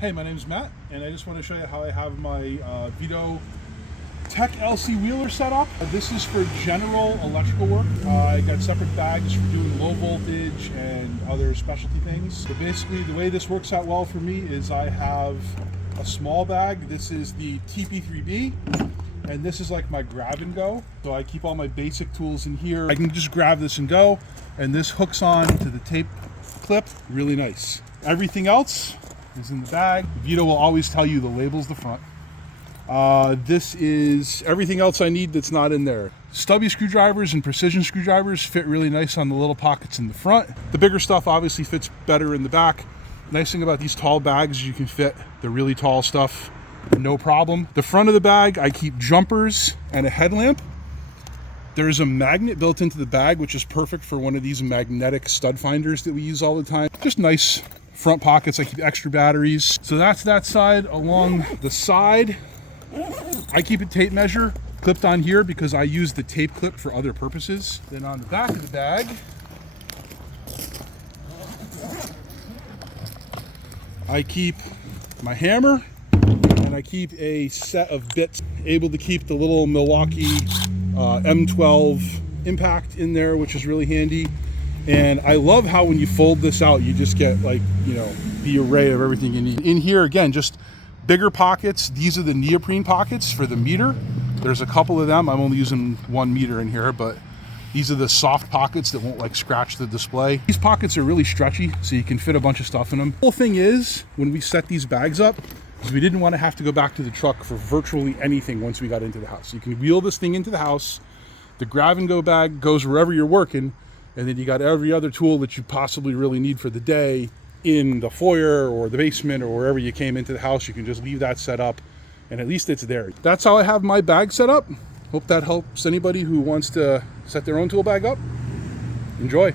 Hey, my name's Matt, and I just want to show you how I have my Veto Tech LC wheeler set up. This is for general electrical work. I got separate bags for doing low voltage and other specialty things. So basically, the way this works out well for me is I have a small bag. This is the TP3B, and this is like my grab and go. So I keep all my basic tools in here. I can just grab this and go, and this hooks on to the tape clip. Really nice. Everything else is in the bag. Veto will always tell you the label's the front. This is everything else I need that's not in there. Stubby screwdrivers and precision screwdrivers fit really nice on the little pockets in the front. The bigger stuff obviously fits better in the back. Nice thing about these tall bags is you can fit the really tall stuff no problem. The front of the bag, I keep jumpers and a headlamp. There's a magnet built into the bag, which is perfect for one of these magnetic stud finders that we use all the time. Just nice front pockets. I keep extra batteries. So that's that side. Along the side, I keep a tape measure clipped on here because I use the tape clip for other purposes. Then on the back of the bag, I keep my hammer and I keep a set of bits, able to keep the little Milwaukee M12 impact in there, which is really handy. And I love how when you fold this out, you just get like, you know, the array of everything you need. In here, again, just bigger pockets. These are the neoprene pockets for the meter. There's a couple of them. I'm only using 1 meter in here, but these are the soft pockets that won't like scratch the display. These pockets are really stretchy, so you can fit a bunch of stuff in them. The whole thing is, when we set these bags up, is we didn't want to have to go back to the truck for virtually anything once we got into the house. You can wheel this thing into the house. The grab and go bag goes wherever you're working. And then you got every other tool that you possibly really need for the day in the foyer or the basement or wherever you came into the house. You can just leave that set up and at least it's there. That's how I have my bag set up. Hope that helps anybody who wants to set their own tool bag up. Enjoy.